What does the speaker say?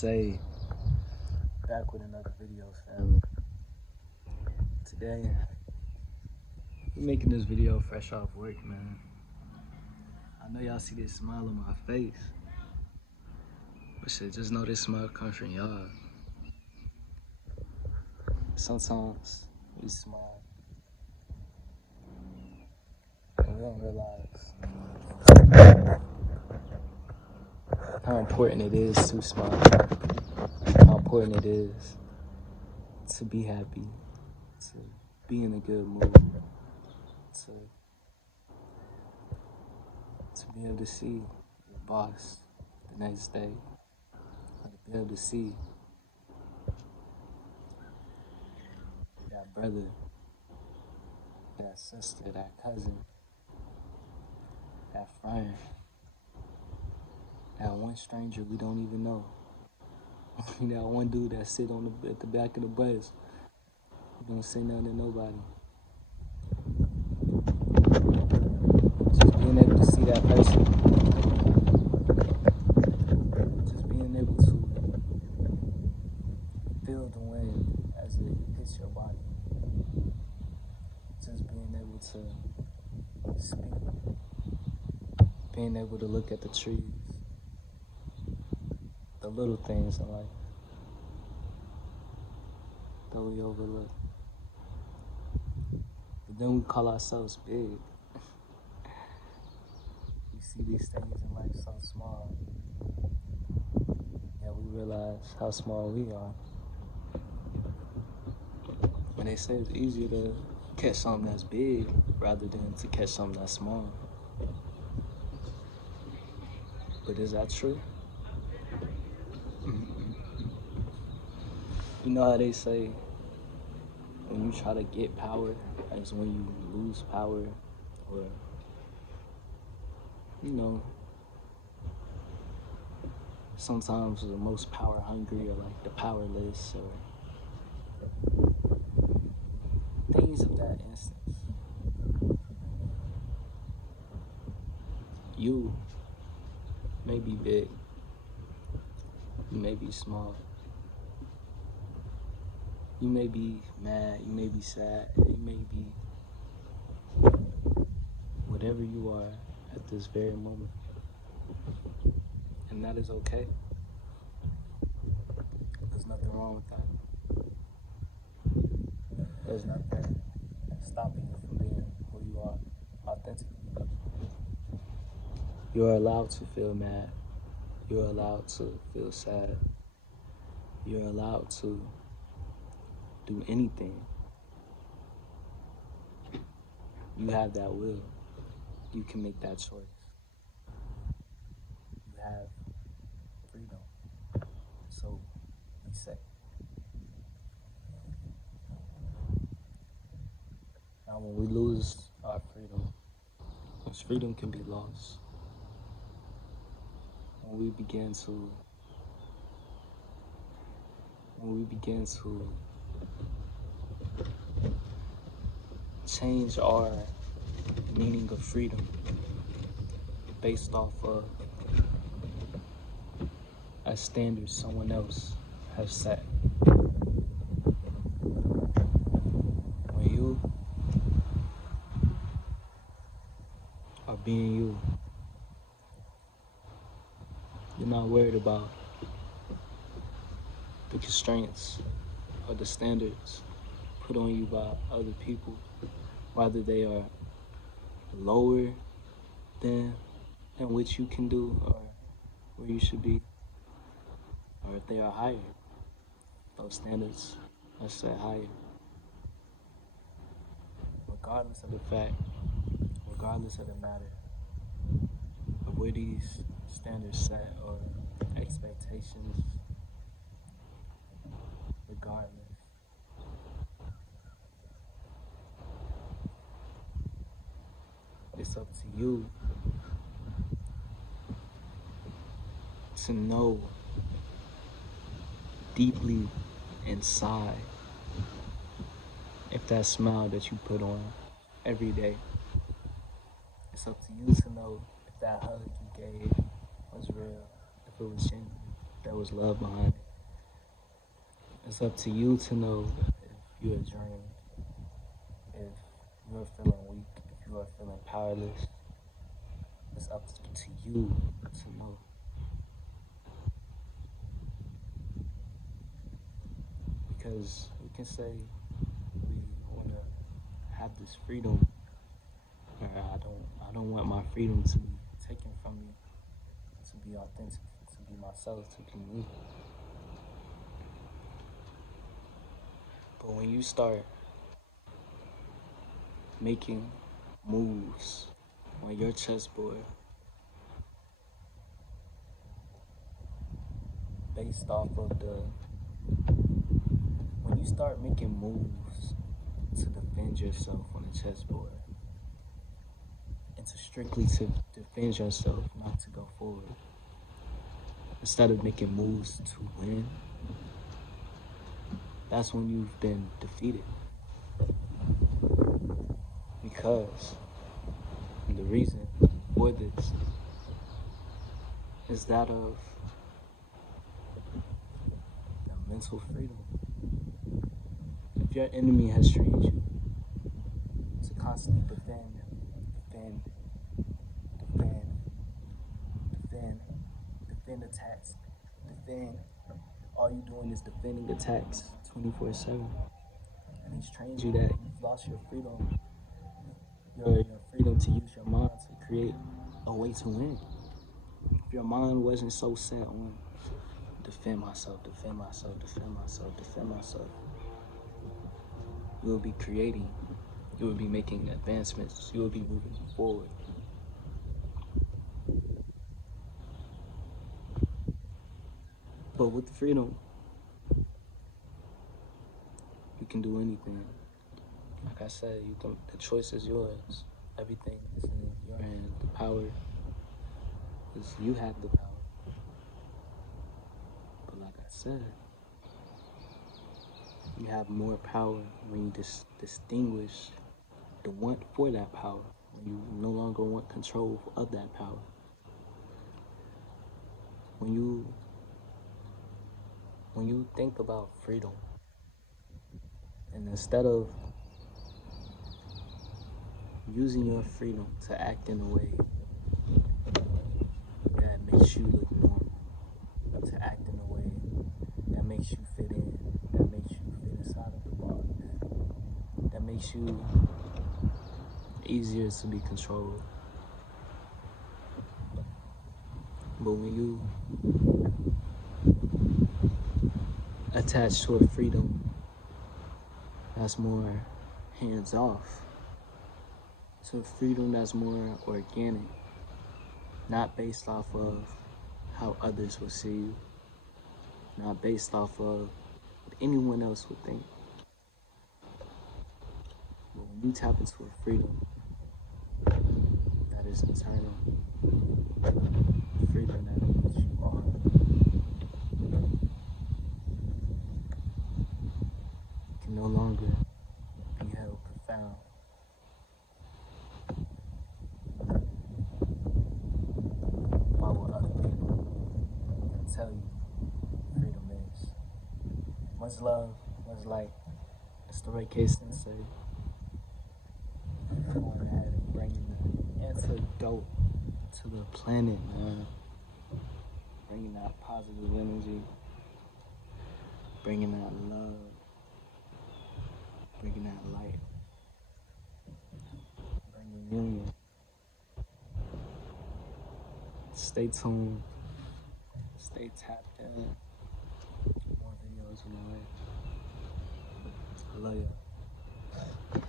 TheReikiSensei, back with another video, family. Today, I'm making this video fresh off work, man. I know y'all see this smile on my face, but shit, just know this smile comes from y'all. Sometimes we smile and we don't realize how important it is to smile, how important it is to be happy, to be in a good mood, to be able to see your boss the next day, or to be able to see that brother, that sister, that cousin, that friend, that one stranger we don't even know, that one dude that sit at the back of the bus, who don't say nothing to nobody. Just being able to see that person, just being able to feel the wind as it hits your body, just being able to speak, being able to look at the trees, the little things in life that we overlook. But then we call ourselves big. We see these things in life so small, that we realize how small we are. When they say it's easier to catch something that's big rather than to catch something that's small. But is that true? You know how they say when you try to get power, that's when you lose power, or, you know, sometimes the most power hungry are like the powerless, or things of that instance. You may be big, you may be small, you may be mad, you may be sad, you may be whatever you are at this very moment. And that is okay. There's nothing wrong with that. There's nothing stopping you from being who you are authentically. You are allowed to feel mad. You're allowed to feel sad. You're allowed to do anything. You have that will. You can make that choice. You have freedom. So we say. Now when we lose our freedom, because freedom can be lost, when we begin to change our meaning of freedom based off of a standard someone else has set. When you are being you, you're not worried about the constraints or the standards put on you by other people, whether they are lower than what you can do or where you should be, or if they are higher. Those standards are set higher. Regardless of the fact, regardless of the matter of where these standards set or expectations, regardless, it's up to you to know deeply inside if that smile that you put on every day, it's up to you to know if that hug you gave was real, if it was genuine, there was love behind it. It's up to you to know if you're drained, if you're feeling weak, if you are feeling powerless. It's up to you to know. Because we can say we want to have this freedom, or I don't want my freedom to be taken from me, to be authentic, to be myself, to be me. But when you start making moves on your chessboard based off of when you start making moves to defend yourself on the chessboard, and to strictly to defend yourself, not to go forward, instead of making moves to win, that's when you've been defeated. Because the reason for this is that of the mental freedom. If your enemy has trained you to constantly defend attacks, all you doing is defending attacks 24/7. And he's trained you that you've lost your freedom, your freedom to use your mind to create a way to win. If your mind wasn't so set on defend myself, you will be creating, you will be making advancements, you will be moving forward. But with freedom, you can do anything. Like I said, the choice is yours. Everything is in your hands. The power is, you have the power. But like I said, you have more power when you distinguish the want for that power, when you no longer want control of that power. When you think about freedom, and instead of using your freedom to act in a way that makes you look normal, to act in a way that makes you fit in, that makes you fit inside of the box, that makes you easier to be controlled. But when you attach to a freedom that's more hands-off, to a freedom that's more organic, not based off of how others will see you, not based off of what anyone else would think. But when you tap into a freedom that is internal, freedom that is what you are, can no longer be held profound by what other people can tell you freedom is. Much love, much light. It's TheReikiSensei. Going ahead and bringing the antidote to the planet, man. Bringing that positive energy, bringing that love, bringing that light, bringing union. Stay tuned, stay tapped in. More videos on the way. I love you.